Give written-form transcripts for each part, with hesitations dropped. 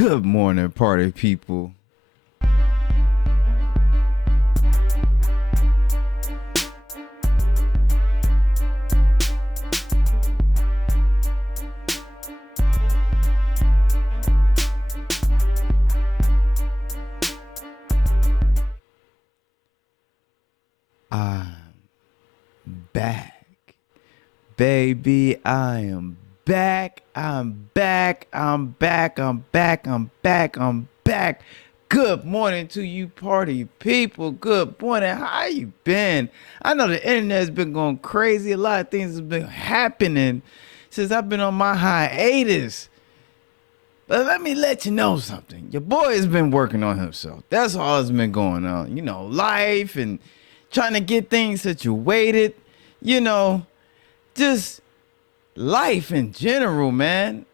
Good morning, party people. I'm back. Baby, I am back. I'm back. Good morning to you party people. Good morning. How you been? I know the internet's been going crazy. A lot of things have been happening since I've been on my hiatus. But let me let you know something. Your boy has been working on himself. That's all that's been going on. You know, life and trying to get things situated. You know, just life in general, man.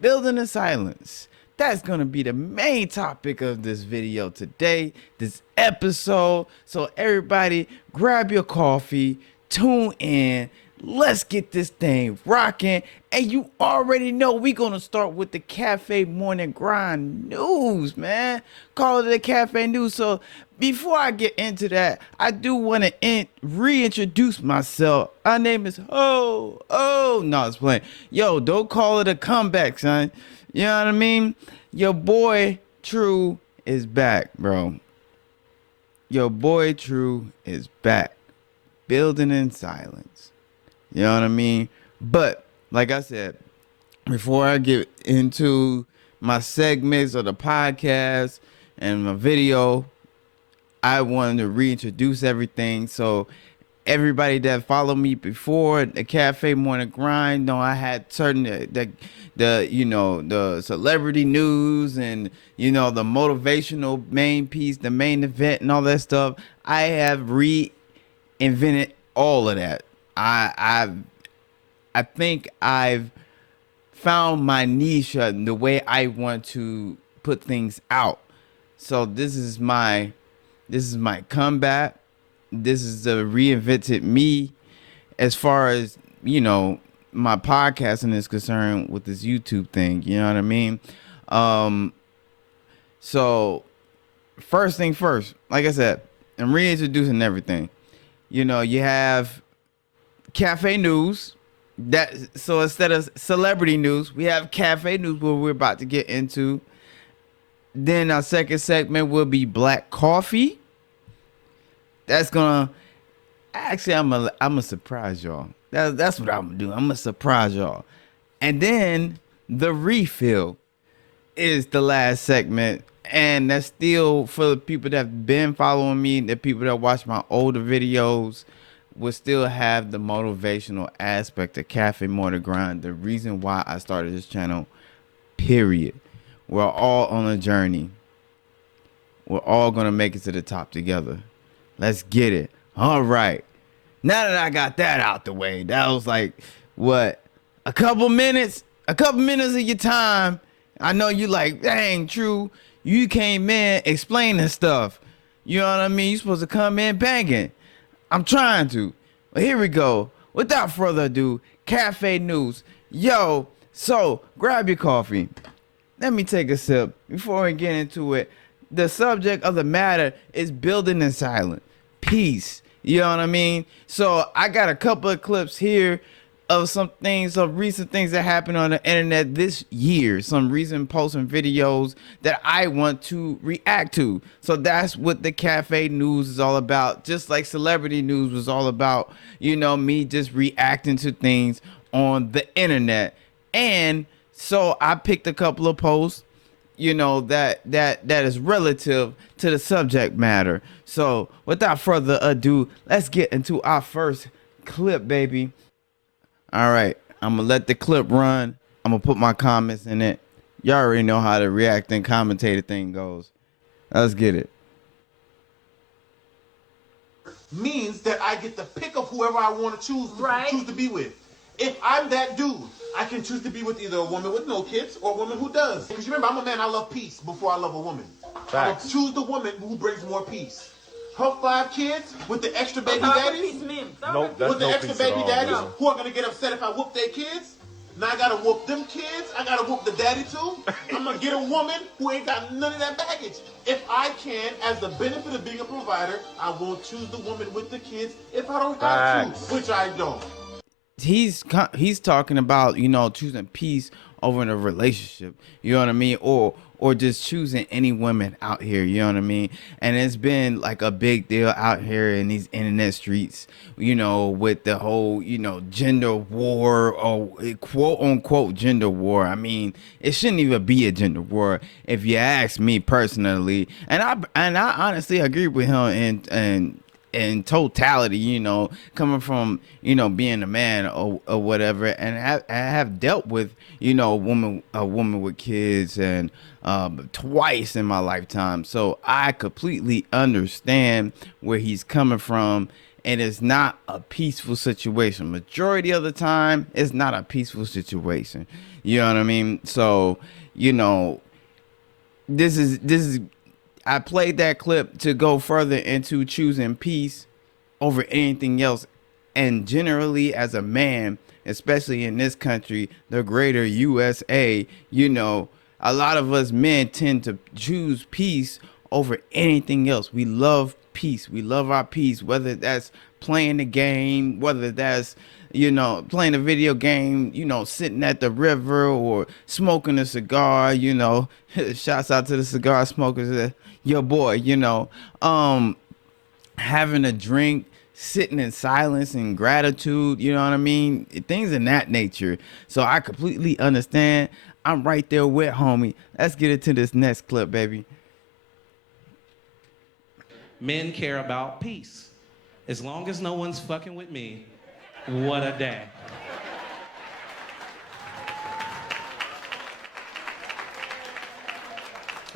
Building in silence. That's going to be the main topic of this video today, this episode. So everybody grab your coffee, tune in. Let's get this thing rocking. And you already know we're going to start with the Cafe Morning Grind news, man. Call it the Cafe News. So before I get into that, I do want to reintroduce myself. My name is no, it's playing. Yo, don't call it a comeback, son. You know what I mean? Your boy True is back, bro. Your boy True is back. Building in silence. You know what I mean? But like I said, before I get into my segments of the podcast and my video, I wanted to reintroduce everything. So everybody that followed me before the Cafe Morning Grind, know I had certain the celebrity news and the motivational main piece, the main event and all that stuff. I have reinvented all of that. I think I've found my niche and the way I want to put things out. So this is my comeback. This is the reinvented me as far as, my podcasting is concerned with this YouTube thing. You know what I mean? So first thing first, like I said, I'm reintroducing everything. You have Cafe News. So instead of celebrity news, we have Cafe News, where we're about to get into. Then our second segment will be Black Coffee. That's gonna actually I'm gonna surprise y'all. That's what I'm gonna do. I'm gonna surprise y'all. And then the refill is the last segment. And that's still for the people that have been following me, the people that watch my older videos will still have the motivational aspect of Cafe Morning Grind. The reason why I started this channel, period. We're all on a journey. We're all gonna make it to the top together. Let's get it. All right. Now that I got that out the way, that was like, what, a couple minutes of your time. I know you like, dang, True, you came in explaining stuff. You know what I mean? You're supposed to come in banging. I'm trying to. But here we go. Without further ado, Cafe News. Yo, so grab your coffee. Let me take a sip before we get into it. The subject of the matter is building in silence. Peace. You know what I mean? So I got a couple of clips here of some recent things that happened on the internet this year. Some recent posts and videos that I want to react to. So that's what the Cafe News is all about. Just like celebrity news was all about, me just reacting to things on the internet. And so I picked a couple of posts, that is relative to the subject matter. So without further ado, let's get into our first clip, baby. All right, I'm gonna let the clip run. I'm gonna put my comments in it. Y'all already know how the react and commentator thing goes. Let's get it. Means that I get the pick of whoever I want to choose to be with. If I'm that dude, I can choose to be with either a woman with no kids or a woman who does. Because remember, I'm a man, I love peace before I love a woman. I choose the woman who brings more peace. Her 5 kids with the extra baby daddies. Nope, that's with the no extra peace baby at all, daddies man. who are going to get upset if I whoop their kids. Now I gotta whoop them kids. I gotta whoop the daddy too. I'm gonna get a woman who ain't got none of that baggage. If I can, as the benefit of being a provider, I will choose the woman with the kids if I don't have to, which I don't. He's talking about, you know, choosing peace over in a relationship, you know what I mean, or just choosing any women out here, you know what I mean. And it's been like a big deal out here in these internet streets, you know, with the whole, you know, gender war, or quote unquote gender war. I mean, it shouldn't even be a gender war if you ask me personally. And I honestly agree with him, and in totality, you know, coming from, you know, being a man, or whatever, and I have dealt with, you know, a woman with kids, and twice in my lifetime, so I completely understand where he's coming from. And it's not a peaceful situation. Majority of the time, it's not a peaceful situation. You know what I mean? So, you know, this is I played that clip to go further into choosing peace over anything else. And generally, as a man, especially in this country, the greater USA, you know, a lot of us men tend to choose peace over anything else. We love peace. We love our peace, whether that's playing the game, whether that's, you know, playing a video game, you know, sitting at the river, or smoking a cigar, you know. Shouts out to the cigar smokers, your boy, you know. Having a drink, sitting in silence and gratitude, you know what I mean? Things in that nature. So I completely understand. I'm right there with homie. Let's get into this next clip, baby. Men care about peace. As long as no one's fucking with me, what a day.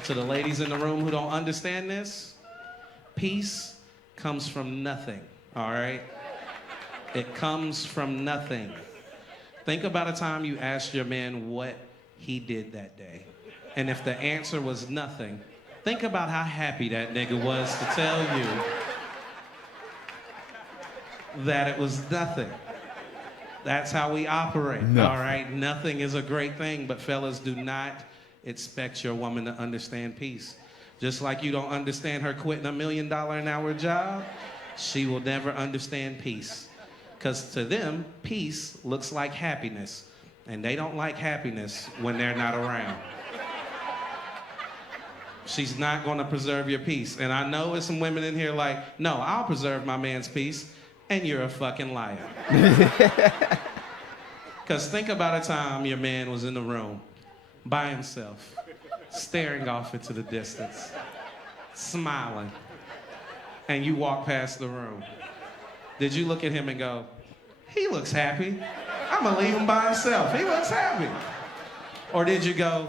To the ladies in the room who don't understand this, peace comes from nothing, all right? It comes from nothing. Think about a time you asked your man what he did that day. And if the answer was nothing, think about how happy that nigga was to tell you that it was nothing. That's how we operate, all right? Nothing is a great thing, but fellas, do not expect your woman to understand peace. Just like you don't understand her quitting $1 million an hour job, she will never understand peace. Because to them, peace looks like happiness, and they don't like happiness when they're not around. She's not gonna preserve your peace. And I know there's some women in here like, no, I'll preserve my man's peace, and you're a fucking liar. Because think about a time your man was in the room by himself, staring off into the distance, smiling, and you walk past the room. Did you look at him and go, he looks happy, I'm gonna leave him by himself, he looks happy? Or did you go,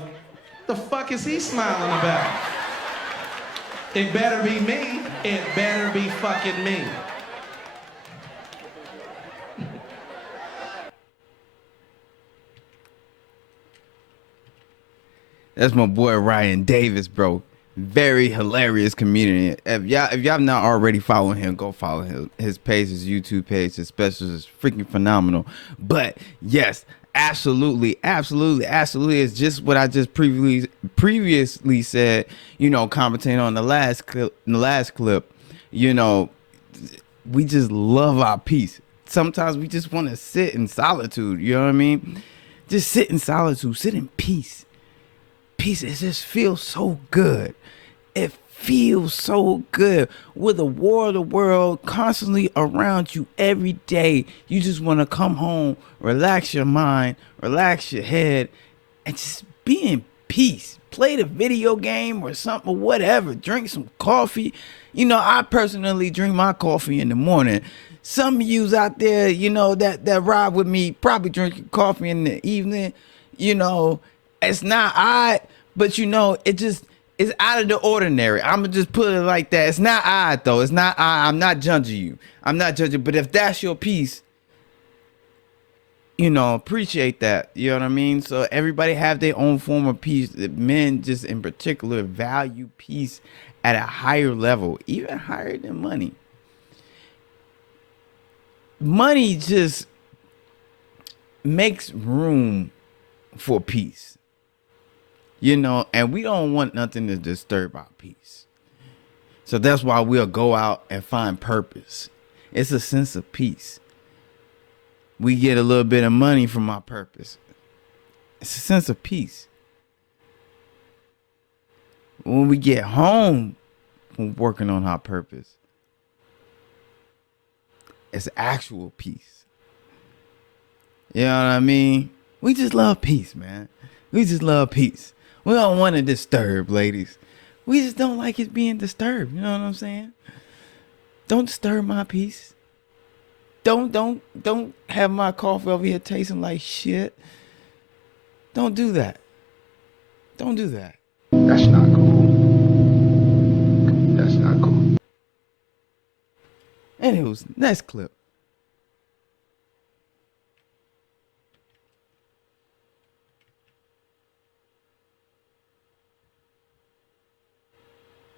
the fuck is he smiling about? It better be me, it better be fucking me. That's my boy Ryan Davis, bro. Very hilarious comedian. If y'all not already following him, go follow him. His page, his YouTube page, his specials is freaking phenomenal. But yes, absolutely. It's just what I just previously said. You know, commenting on the last clip. You know, we just love our peace. Sometimes we just want to sit in solitude. You know what I mean? Just sit in solitude. Sit in peace. Peace, it just feels so good. It feels so good with the war of the world constantly around you every day. You just want to come home, relax your mind, relax your head, and just be in peace. Play the video game or something, or whatever. Drink some coffee. You know, I personally drink my coffee in the morning. Some of yous out there, you know, that ride with me probably drinking coffee in the evening. You know, it's not odd, but you know, it's out of the ordinary. I'm gonna just put it like that. It's not odd though. It's not odd. I'm not judging you. I'm not judging. But if that's your piece, you know, appreciate that. You know what I mean? So everybody have their own form of peace. Men just in particular value peace at a higher level, even higher than money. Money just makes room for peace. And we don't want nothing to disturb our peace. So that's why we'll go out and find purpose. It's a sense of peace. We get a little bit of money from our purpose. It's a sense of peace. When we get home from working on our purpose, it's actual peace. You know what I mean? We just love peace, man. We just love peace. We don't want to disturb, ladies. We just don't like it being disturbed. You know what I'm saying? Don't disturb my peace. Don't have my coffee over here tasting like shit. Don't do that. Don't do that. That's not cool. That's not cool. Anywho, next clip.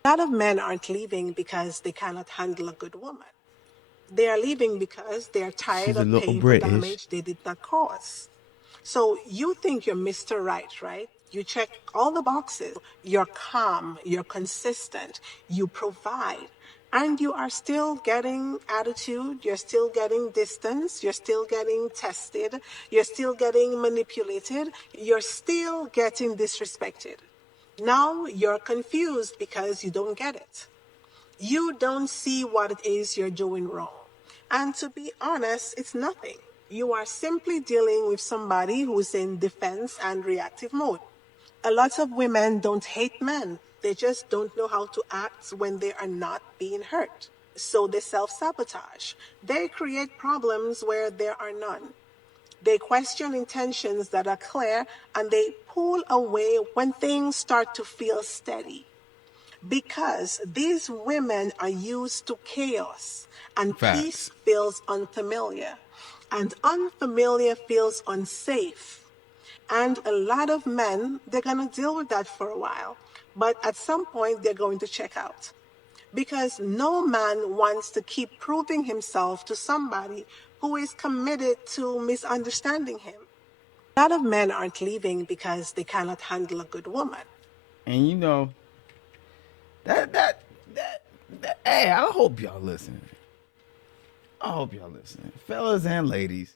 A lot of men aren't leaving because they cannot handle a good woman. They are leaving because they are tired She's a of little paying for British. damage they did not cause. So you think you're Mr. Right, right? You check all the boxes. You're calm, you're consistent, you provide, and you are still getting attitude, you're still getting distance, you're still getting tested, you're still getting manipulated, you're still getting disrespected. Now you're confused because you don't get it. You don't see what it is you're doing wrong. And to be honest, it's nothing. You are simply dealing with somebody who's in defense and reactive mode. A lot of women don't hate men. They just don't know how to act when they are not being hurt. So they self-sabotage. They create problems where there are none. They question intentions that are clear and they pull away when things start to feel steady. Because these women are used to chaos and peace Facts. feels unfamiliar and unfamiliar feels unsafe. And a lot of men, they're going to deal with that for a while. But at some point, they're going to check out. Because no man wants to keep proving himself to somebody who is committed to misunderstanding him. A lot of men aren't leaving because they cannot handle a good woman. And that hey, I hope y'all listening. I hope y'all listening. Fellas and ladies.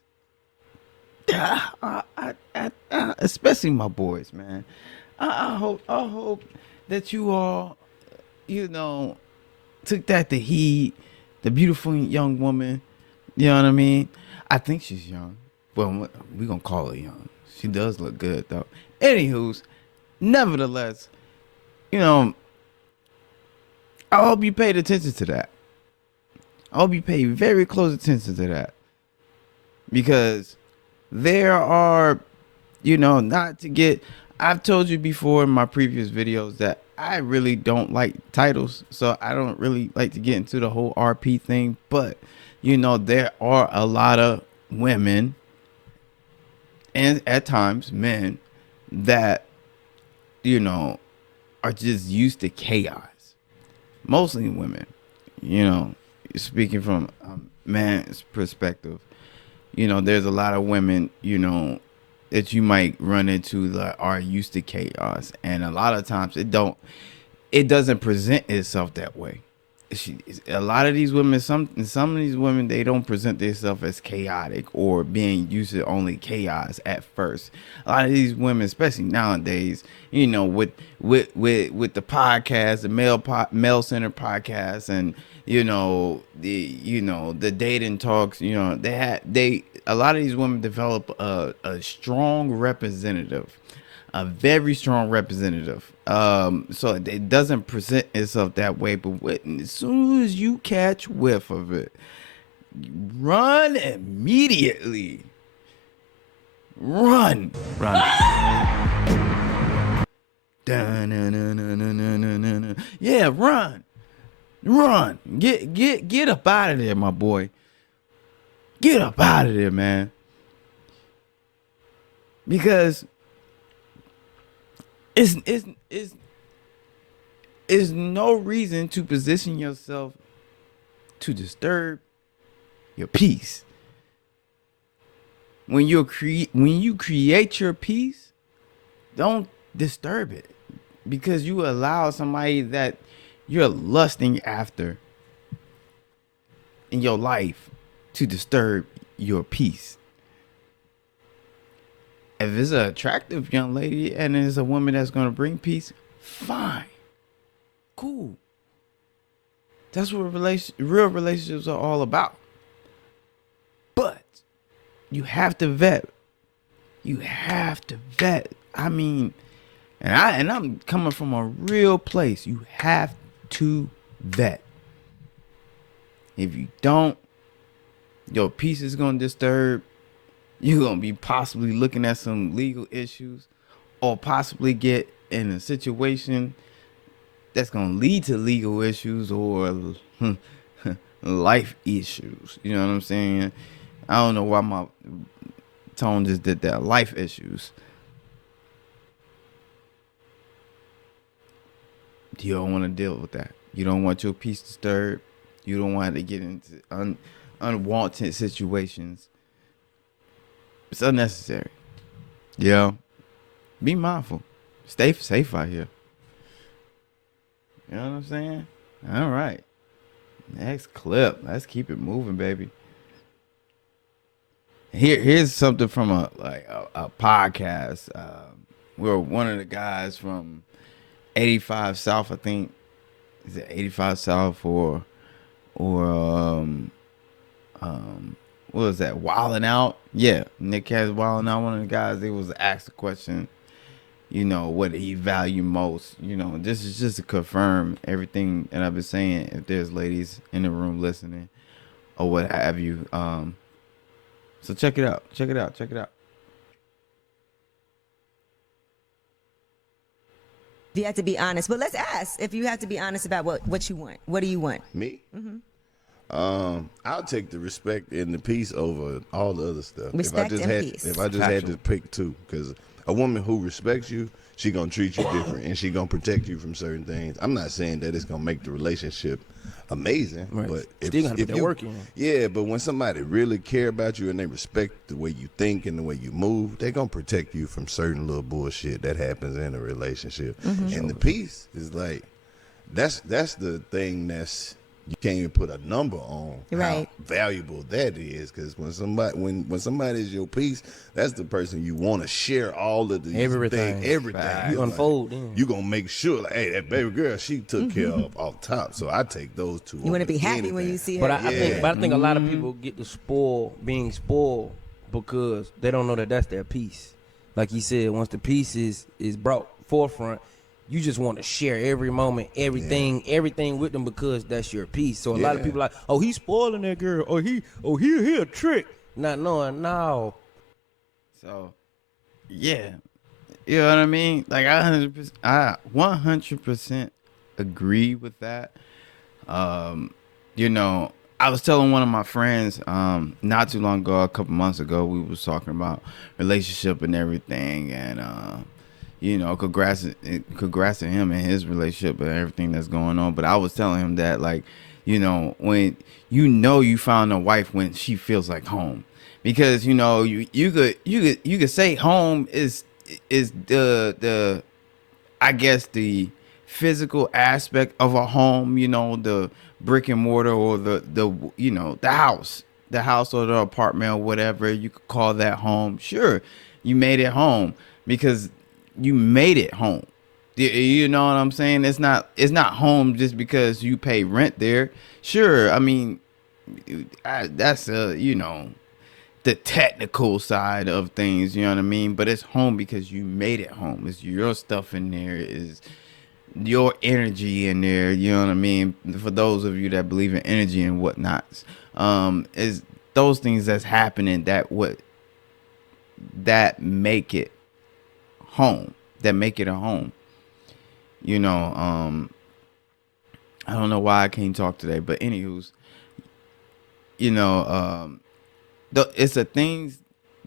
Especially my boys, man. I hope that you all, took that to heed. The beautiful young woman, you know what I mean? I think she's young. Well, we gonna call her young. She does look good though. Anywho's, nevertheless, I hope you paid attention to that. I hope you pay very close attention to that. Because there are, not to get, I've told you before in my previous videos that I really don't like titles. So I don't really like to get into the whole RP thing. But, there are a lot of women and at times men that, are just used to chaos. Mostly women, speaking from a man's perspective. There's a lot of women, that you might run into that are used to chaos, and a lot of times it doesn't present itself that way. A lot of these women, some of these women, they don't present themselves as chaotic or being used to only chaos at first. A lot of these women, especially nowadays, with the podcast, the male centered podcast, and the dating talks, a lot of these women develop a strong representative, a very strong representative. So it doesn't present itself that way, but as soon as you catch whiff of it, run immediately. Run. Yeah, run. Get up out of there, my boy. Get up out of there, man. Because is no reason to position yourself to disturb your peace. when you create your peace, don't disturb it, because you allow somebody that you're lusting after in your life to disturb your peace. If it's an attractive young lady and it's a woman that's going to bring peace, fine, cool. That's what real relationships are all about. But you have to vet. You have to vet. I mean, and I'm coming from a real place. You have to vet. If you don't, your peace is gonna disturb. You're gonna be possibly looking at some legal issues, or possibly get in a situation that's gonna lead to legal issues or life issues. You know what I'm saying? I don't know why my tone just did that. Life issues. You don't want to deal with that. You don't want your peace disturbed. You don't want to get into unwanted situations. It's unnecessary. Yeah. Be mindful. Stay safe out here. You know what I'm saying? All right. Next clip. Let's keep it moving, baby. Here's something from a podcast. Where one of the guys from 85 South, I think, is it 85 South or what was that? Wildin' Out? Yeah, Nick has Wildin' Out. One of the guys, they was asked the question, what he value most. This is just to confirm everything that I've been saying. If there's ladies in the room listening or what have you, so check it out. Check it out. You have to be honest, but let's ask if you have to be honest about what you want. What do you want? Me? I'll take the respect and the peace over all the other stuff. Respect and peace. If I just had to pick two, because a woman who respects you, she gonna treat you different and she gonna protect you from certain things. I'm not saying that it's gonna make the relationship amazing, Right. but Still gotta put that work in. Yeah, but when somebody really care about you and they respect the way you think and the way you move, they gonna protect you from certain little bullshit that happens in a relationship. And the peace is like that's the thing that's you can't even put a number on Right. how valuable that is, because when somebody is your peace, that's the person you want to share all of the Everything. everything. You unfold, yeah. You gonna make sure, like, hey, that baby girl, she took care of off top. So I take those two. You want to be happy when you see her. But I think a lot of people get to being spoiled because they don't know that that's their peace. Like he said, once the peace is brought forefront, you just want to share every moment, everything with them because that's your peace. So a lot of people are like, oh, he's spoiling that girl, or he a trick, not knowing no. So, yeah, you know what I mean. Like I 100% agree with that. I was telling one of my friends not too long ago, a couple months ago, we was talking about relationship and everything, and congrats to him and his relationship and everything that's going on. But I was telling him that, like, when you found a wife when she feels like home, because you could say home is the I guess the physical aspect of a home, the brick and mortar, or the house or the apartment or whatever you could call that home. Sure, you made it home because you made it home. You know what I'm saying? It's not home just because you pay rent there. Sure, I mean, that's the technical side of things, you know what I mean? But it's home because you made it home. It's your stuff in there, is your energy in there, you know what I mean? For those of you that believe in energy and whatnot, is those things that's happening that make it home, that make it a home. I don't know why I can't talk today, but anywho's, it's the things,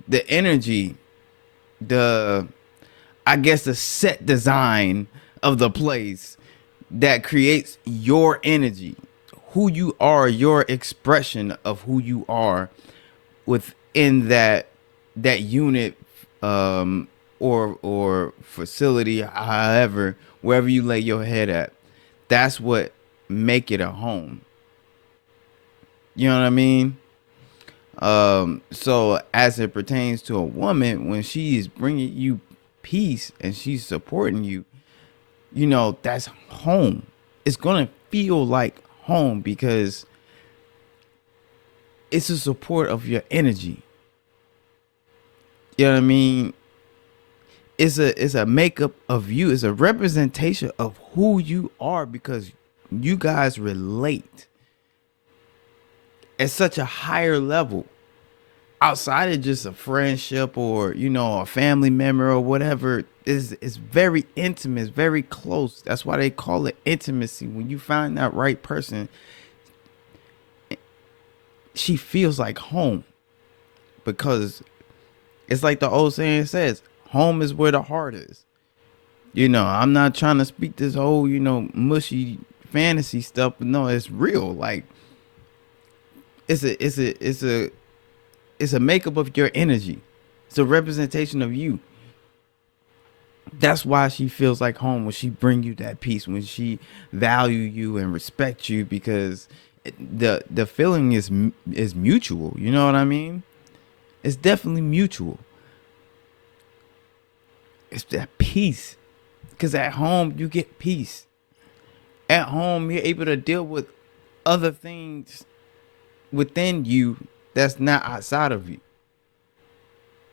the energy, I guess the set design of the place that creates your energy, who you are, your expression of who you are within that that unit, or facility, however, wherever you lay your head at, that's what make it a home. You know what I mean? So as it pertains to a woman, when she is bringing you peace and she's supporting you, you know, that's home. It's gonna feel like home because it's a support of your energy. You know what I mean? It's a makeup of you. It's a representation of who you are because you guys relate at such a higher level outside of just a friendship or, you know, a family member or whatever. Is very intimate, it's very close. That's why they call it intimacy. When you find that right person, she feels like home because it's like the old saying says, home is where the heart is. You know, I'm not trying to speak this whole, you know, mushy fantasy stuff, but no, it's real. Like it's a makeup of your energy. It's a representation of you. That's why she feels like home when she bring you that peace, when she value you and respect you, because the feeling is mutual. You know what I mean? It's definitely mutual. It's that peace, because at home you get peace. At home you're able to deal with other things within you that's not outside of you.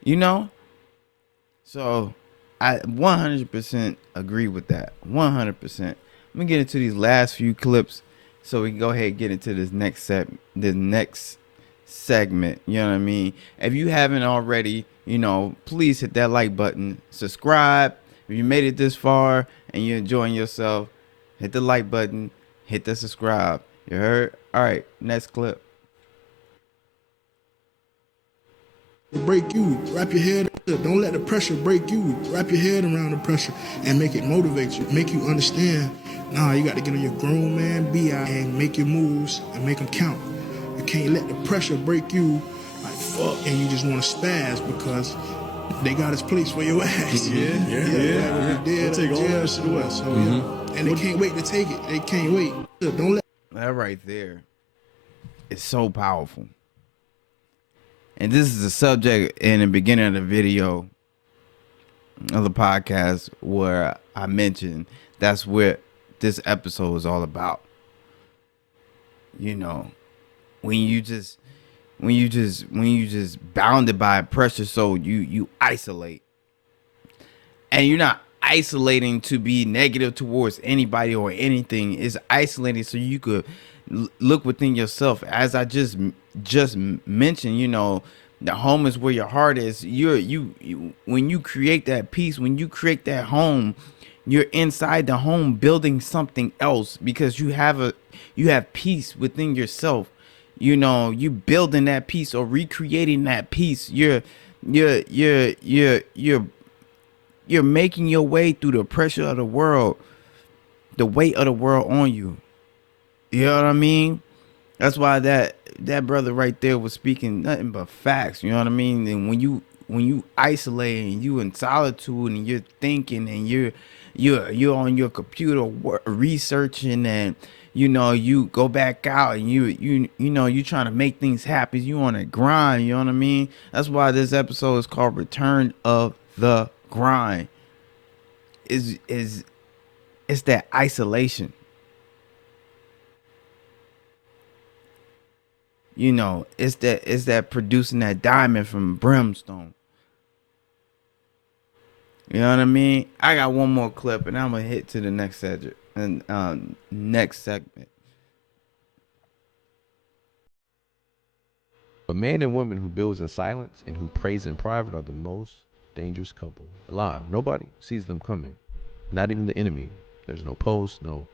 You know? So I 100% agree with that. 100%. Let me get into these last few clips so we can go ahead and get into this next segment. You know what I mean? If you haven't already, you know, please hit that like button, subscribe. If you made it this far and you're enjoying yourself, hit the like button, hit the subscribe. You heard? All right, next clip. Break you, wrap your head. Don't let the pressure break you. Wrap your head around the pressure and make it motivate you, make you understand. Nah, you got to get on your grown man BI and make your moves and make them count. You can't let the pressure break you like fuck and you just want to spaz because they got his place for your ass. Yeah. Like dead, take all that shit away. So, and they can't wait to take it. They can't wait. Don't let that right there is so powerful. And this is a subject in the beginning of the video of the podcast where I mentioned that's what this episode is all about. You know, when you just bounded by pressure, so you isolate. And you're not isolating to be negative towards anybody or anything. It's isolating so you could look within yourself. As I just mentioned, you know, the home is where your heart is. You when you create that peace, when you create that home, you're inside the home building something else because you have peace within yourself. You know, you building that peace or recreating that peace. You're making your way through the pressure of the world, the weight of the world on you. You know what I mean? That's why that brother right there was speaking nothing but facts. You know what I mean? And when you isolate and you in solitude and you're thinking and you're on your computer researching, and you know you go back out and you know you trying to make things happen. You on a grind. You know what I mean? That's why this episode is called "Return of the Grind." It's that isolation. You know, it's that producing that diamond from brimstone. You know what I mean? I got one more clip and I'm gonna hit to the next subject and next segment. A man and woman who builds in silence and who prays in private are the most dangerous couple alive. Nobody sees them coming, not even the enemy. There's no posts, no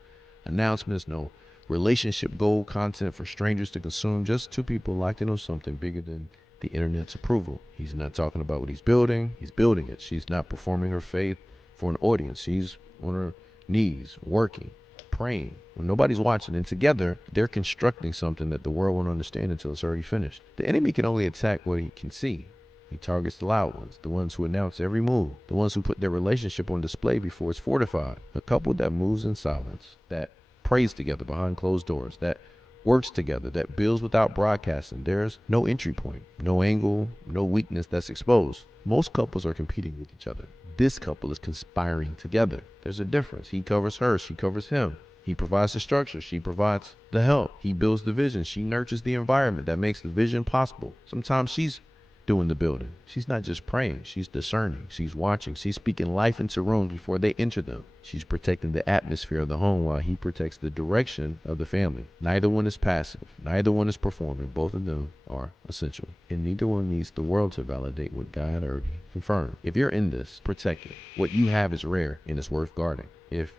announcements, no relationship goal content for strangers to consume. Just two people locked in on something bigger than the internet's approval. He's not talking about what he's building it. She's not performing her faith for an audience. She's on her knees working, praying when nobody's watching, and together they're constructing something that the world won't understand until it's already finished. The enemy can only attack what he can see. He targets the loud ones, the ones who announce every move, the ones who put their relationship on display before it's fortified. A couple that moves in silence, that prays together behind closed doors, that works together, that builds without broadcasting. There's no entry point, no angle, no weakness that's exposed. Most couples are competing with each other. This couple is conspiring together. There's a difference. He covers her, she covers him. He provides the structure, she provides the help. He builds the vision, she nurtures the environment that makes the vision possible. Sometimes she's doing the building. She's not just praying, she's discerning, she's watching, she's speaking life into rooms before they enter them. She's protecting the atmosphere of the home while he protects the direction of the family. Neither one is passive, neither one is performing. Both of them are essential, and neither one needs the world to validate what God already confirmed. If you're in this, protect it. What you have is rare and it's worth guarding. If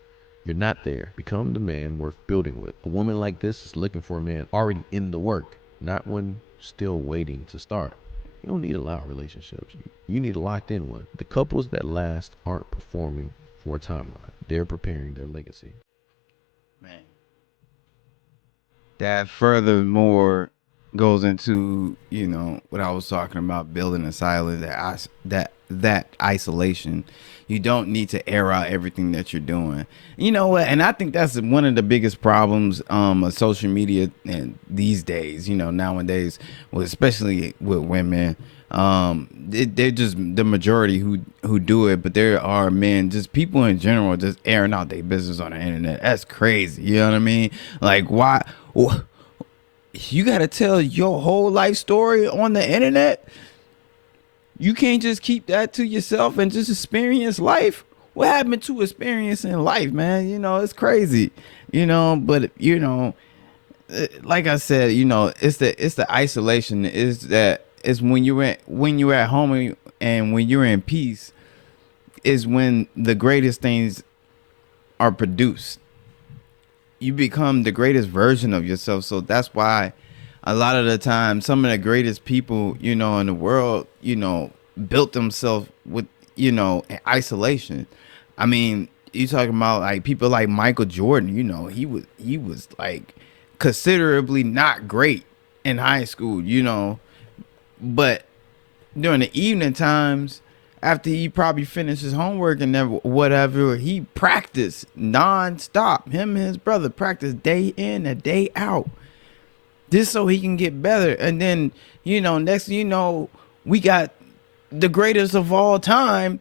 you're not there, become the man worth building with. A woman like this is looking for a man already in the work, not one still waiting to start. You don't need a loud relationships. You need a locked in one. The couples that last aren't performing for a timeline. They're preparing their legacy. Man. That furthermore goes into, you know, what I was talking about, building a silence, that isolation. You don't need to air out everything that you're doing. You know what? And I think that's one of the biggest problems of social media and these days, you know, nowadays, well, especially with women. They're just the majority who do it, but there are men, just people in general, just airing out their business on the internet. That's crazy. You know what I mean? Like, why? You got to tell your whole life story on the internet? You can't just keep that to yourself and just experience life. What happened to experiencing life, man? You know, it's crazy, you know, but you know, like I said, you know, it's the isolation. It's when you're at home and when you're in peace is when the greatest things are produced. You become the greatest version of yourself. So that's why a lot of the time, some of the greatest people, you know, in the world, you know, built themselves with, you know, isolation. I mean, you talking about like people like Michael Jordan, you know, he was like considerably not great in high school, you know, but during the evening times, after he probably finished his homework and whatever, he practiced nonstop. Him and his brother practiced day in and day out, just so he can get better. And then, you know, next thing you know, we got the greatest of all time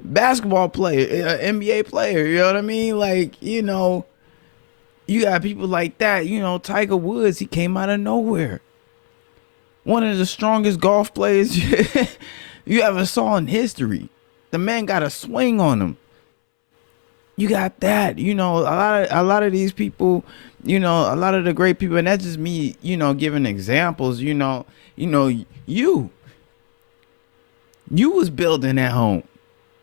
basketball player, NBA player. You know what I mean? Like, you know, you got people like that. You know, Tiger Woods, he came out of nowhere. One of the strongest golf players you ever saw in history. The man got a swing on him. You got that, you know, a lot of these people, you know, a lot of the great people, and that's just me, you know, giving examples, you know, you was building at home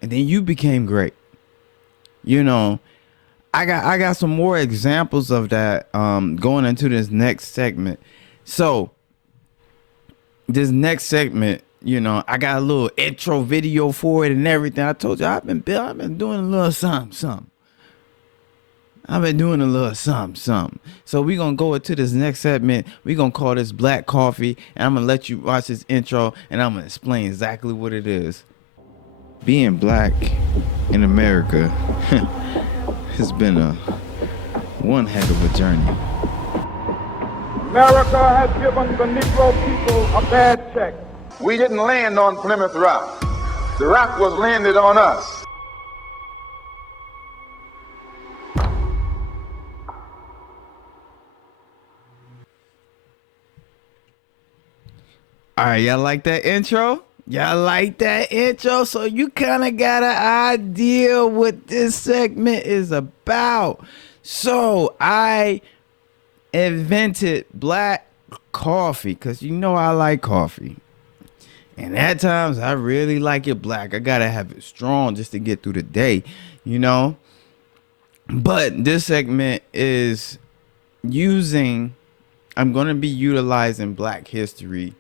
and then you became great. You know, I got some more examples of that going into this next segment. So this next segment, you know, I got a little intro video for it and everything. I told you I've been doing a little something. I've been doing a little something. So we're going to go into this next segment. We're going to call this Black Coffee. And I'm going to let you watch this intro. And I'm going to explain exactly what it is. Being black in America has been one heck of a journey. America has given the Negro people a bad check. We didn't land on Plymouth Rock. The rock was landed on us. All right, y'all like that intro? Y'all like that intro? So you kind of got an idea what this segment is about. So I invented black coffee because you know I like coffee. And at times I really like it black. I gotta have it strong just to get through the day, you know. But this segment is I'm gonna be utilizing black history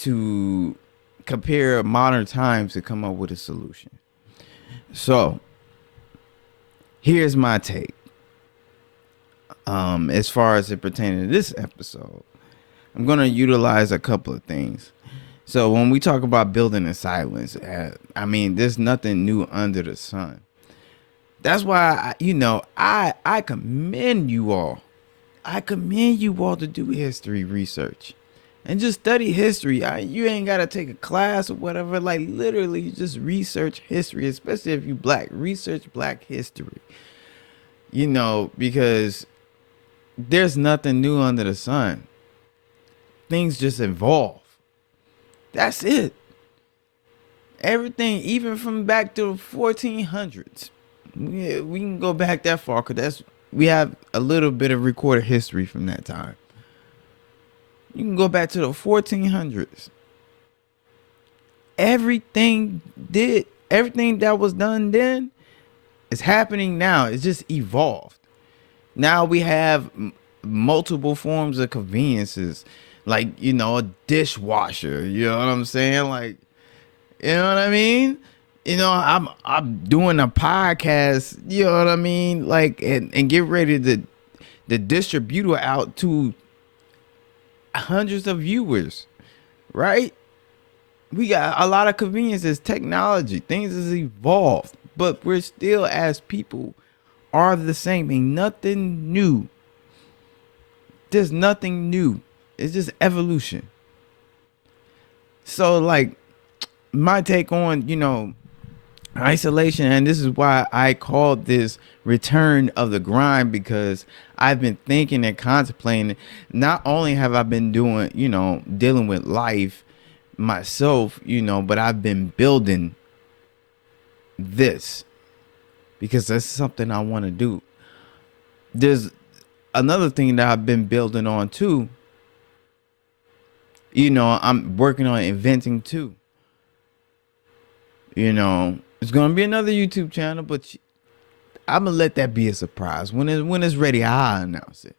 to compare modern times to come up with a solution. So here's my take. As far as it pertaining to this episode, I'm gonna utilize a couple of things. So when we talk about building in silence, I mean, there's nothing new under the sun. That's why, I commend you all. I commend you all to do history research and just study history. You ain't got to take a class or whatever. Like, literally, just research history, especially if you black. Research black history, because there's nothing new under the sun. Things just evolve. That's it. Everything, even from back to the 1400s. We can go back that far because we have a little bit of recorded history from that time. You can go back to the 1400s. Everything that was done then is happening now. It's just evolved. Now we have multiple forms of conveniences, like, a dishwasher. You know what I'm saying? Like, you know what I mean? I'm doing a podcast, you know what I mean? Like, and get ready to distribute it out to hundreds of viewers, right? We got a lot of conveniences, technology, things has evolved, but we're still, as people, are the same. Ain't nothing new. There's nothing new. It's just evolution. So, like, my take on, isolation, and this is why I called this return of the grind, because I've been thinking and contemplating. Not only have I been doing, dealing with life myself, but I've been building this because that's something I want to do. There's another thing that I've been building on too. I'm working on inventing too. It's gonna be another YouTube channel, but I'm gonna let that be a surprise. When it's ready, I'll announce it.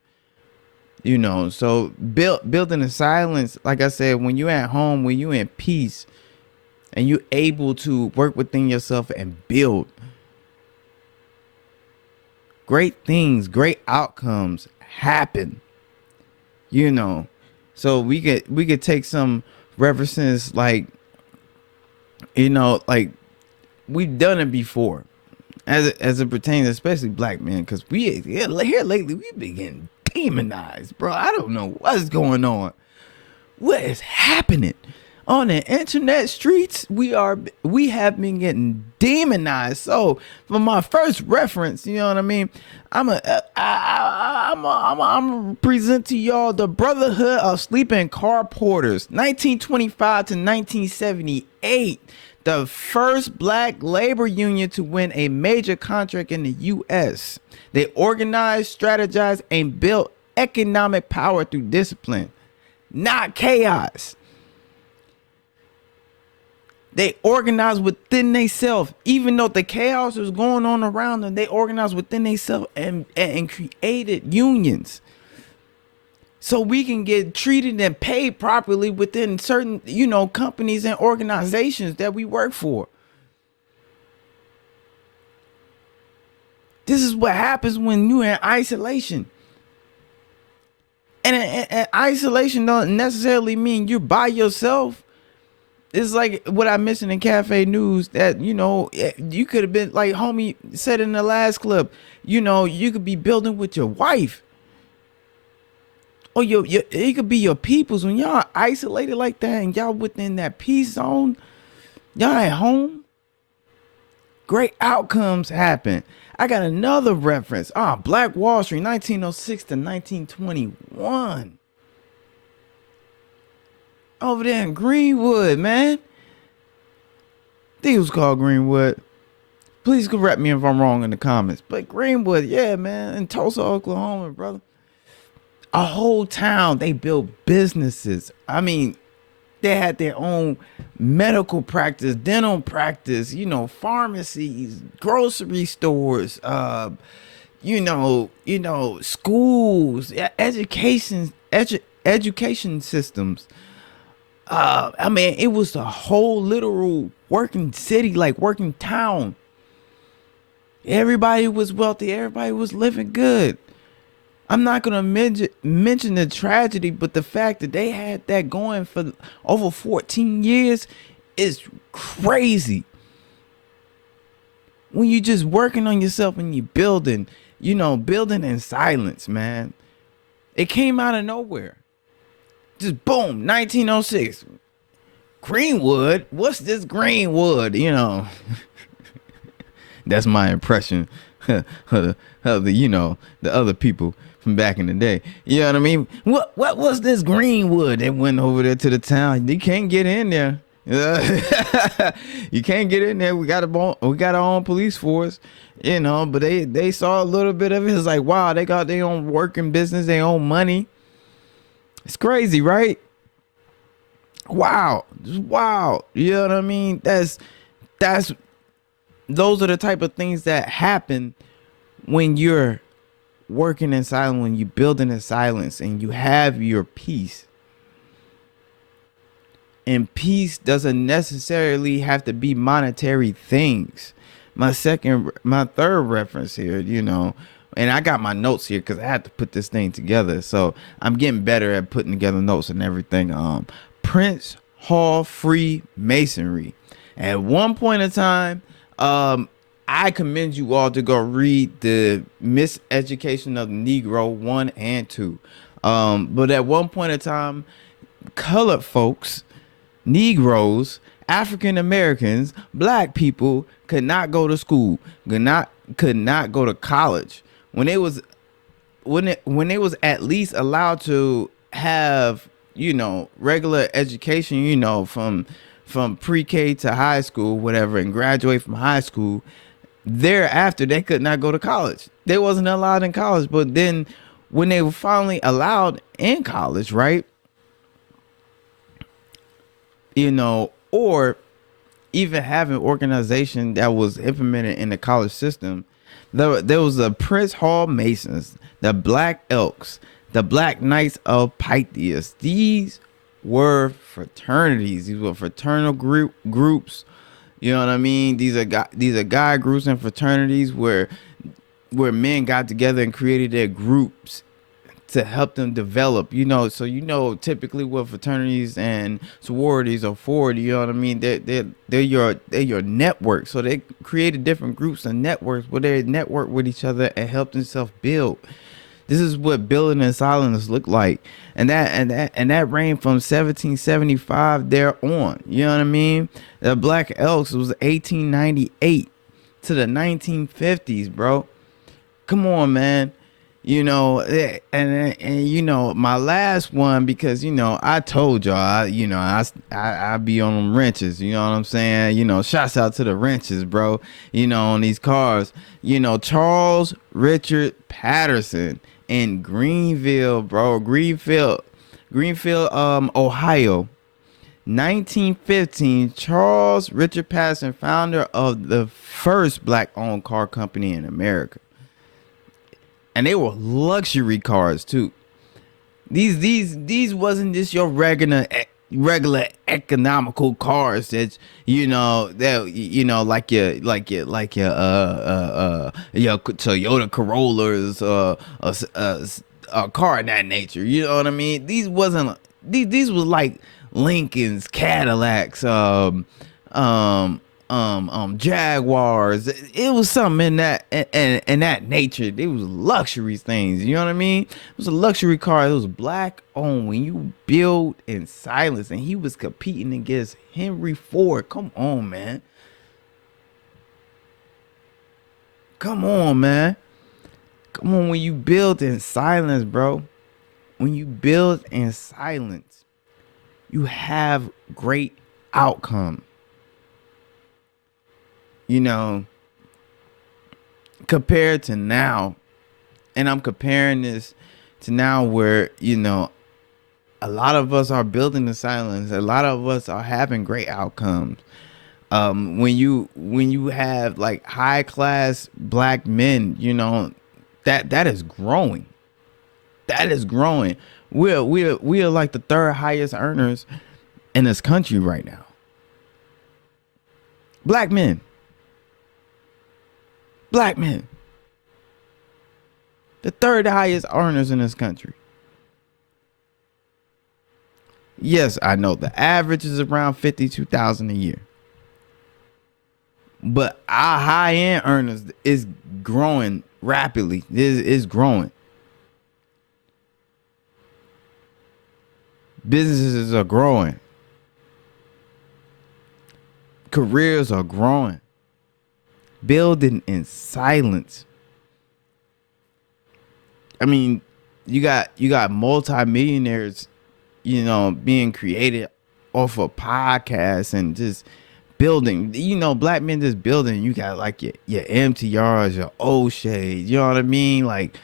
So building in silence, like I said, when you're at home, when you're in peace, and you're able to work within yourself and build great things, great outcomes happen. So we could take some references, like, like, we've done it before, as it pertains, especially black men, because here lately we've been getting demonized, bro. I don't know what's going on. What is happening on the internet streets? We have been getting demonized. So for my first reference, you know what I mean, I'm gonna present to y'all the Brotherhood of Sleeping Car Porters, 1925 to 1978. The first black labor union to win a major contract in the U.S. They organized, strategized, and built economic power through discipline, not chaos. They organized within themselves. Even though the chaos was going on around them, they organized within themselves and created unions. So we can get treated and paid properly within certain, companies and organizations that we work for. This is what happens when you're in isolation. And isolation don't necessarily mean you're by yourself. It's like what I mentioned in Cafe News, that, you could have been, like homie said in the last clip, you could be building with your wife. Or it could be your peoples. When y'all isolated like that and y'all within that peace zone, y'all at home, great outcomes happen. I got another reference. Black Wall Street, 1906 to 1921. Over there in Greenwood, man. I think it was called Greenwood. Please correct me if I'm wrong in the comments. But Greenwood, yeah, man. In Tulsa, Oklahoma, brother. A whole town, they built businesses. I mean, they had their own medical practice, dental practice, pharmacies, grocery stores, schools, education systems. I mean, it was a whole literal working city, like working town. Everybody was wealthy. Everybody was living good. I'm not gonna mention the tragedy, but the fact that they had that going for over 14 years is crazy. When you just working on yourself and you building, building in silence, man. It came out of nowhere. Just boom, 1906. Greenwood? What's this Greenwood? That's my impression of the other people from back in the day. You know what I mean? What was this Greenwood that went over there to the town? You can't get in there. You can't get in there. We got our own police force, but they saw a little bit of it. It's like, wow, they got their own working business, their own money. It's crazy, right? Wow. Just wow. You know what I mean? Those are the type of things that happen when you're working in silence, when you're building in silence and you have your peace. And peace doesn't necessarily have to be monetary things. My third reference here, and I got my notes here because I had to put this thing together. So I'm getting better at putting together notes and everything. Prince Hall Freemasonry. At one point in time, I commend you all to go read the Miseducation of the Negro 1 and 2. But at one point in time, colored folks, Negroes, African Americans, black people could not go to school, could not go to college. When they was at least allowed to have, regular education, from pre-K to high school, whatever, and graduate from high school, thereafter they could not go to college. They wasn't allowed in college. But then when they were finally allowed in college, right? Or even having organization that was implemented in the college system, there was the Prince Hall Masons, the Black Elks, the Black Knights of Pythias. These were fraternities. These were fraternal groups. You know what I mean? These are guy groups and fraternities where men got together and created their groups to help them develop, so typically what fraternities and sororities are for, you know what I mean, they're your network. So they created different groups and networks where they network with each other and help themselves build. This is what building in silence looked like, and that reigned from 1775 there on. You know what I mean? The Black Elks was 1898 to the 1950s, bro. Come on, man. And my last one, because I told y'all I be on them wrenches, you know what I'm saying? Shouts out to the wrenches, bro, on these cars. Charles Richard Patterson in Greenville, bro. Greenfield, Ohio. 1915, Charles Richard Patterson, founder of the first black-owned car company in America. And they were luxury cars too. These wasn't just your regular economical cars that like your Toyota Corollas, a car of that nature. You know what I mean? These was like Lincolns, Cadillacs, Jaguars. It was something in that nature. It was luxury things, you know what I mean? It was a luxury car. It was black owned. When you build in silence, and he was competing against Henry Ford. Come on, man. Come on, when you build in silence, bro. When you build in silence, you have great outcome. Compared to now, and I'm comparing this to now where, a lot of us are building the silence. A lot of us are having great outcomes. When you have like high class black men, that is growing. That is growing. We are like the third highest earners in this country right now. Black men. The third highest earners in this country. Yes, I know the average is around 52,000 a year. But our high-end earners is growing rapidly. Is growing. Businesses are growing. Careers are growing. Building in silence. I mean, you got multimillionaires, being created off of podcasts and just building. Black men just building. You got like your MTRs, your O'Shea's, you know what I mean? Like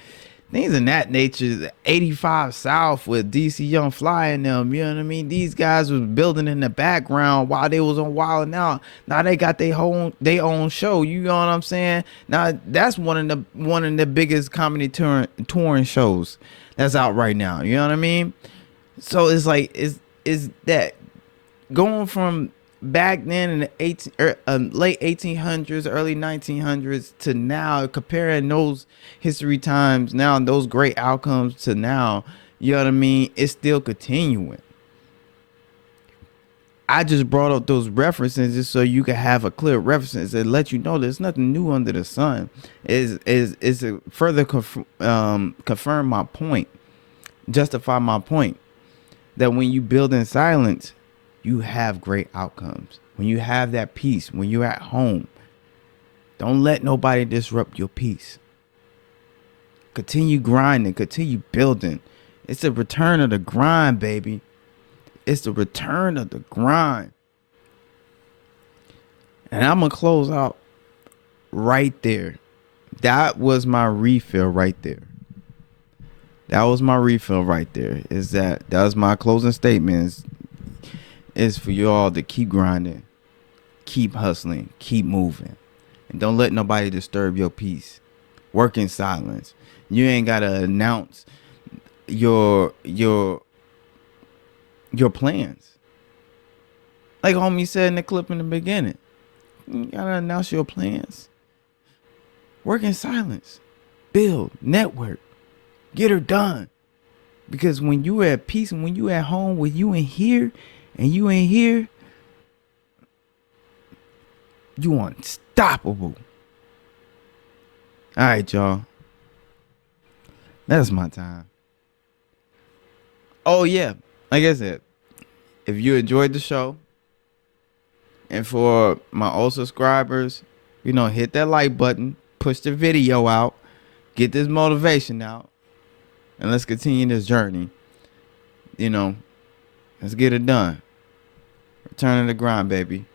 things in that nature. 85 South with DC Young Fly in them, you know what I mean? These guys was building in the background while they was on Wild and Out. Now they got their own show. You know what I'm saying? Now that's one of the biggest comedy touring shows that's out right now. You know what I mean? So it's like is that going from back then in the late 1800s, early 1900s to now, comparing those history times now and those great outcomes to now, you know what I mean? It's still continuing. I just brought up those references just so you can have a clear reference and let you know there's nothing new under the sun. Is to further confirm my point, justify my point that when you build in silence, you have great outcomes. When you have that peace, when you're at home, don't let nobody disrupt your peace. Continue grinding, continue building. It's the return of the grind, baby. It's the return of the grind. And I'm going to close out right there. That was my refill right there. That was my refill right there. That was my closing statement. Is for you all to keep grinding, keep hustling, keep moving, and don't let nobody disturb your peace. Work in silence. You ain't gotta announce your plans. Like homie said in the clip in the beginning, you gotta announce your plans. Work in silence. Build, network, get her done. Because when you at peace and when you at home, with you in here. And you ain't here, you unstoppable. All right, y'all. That's my time. Oh, yeah. Like I said, if you enjoyed the show, and for my old subscribers, hit that like button, push the video out, get this motivation out, and let's continue this journey. Let's get it done. Return to the grind, baby.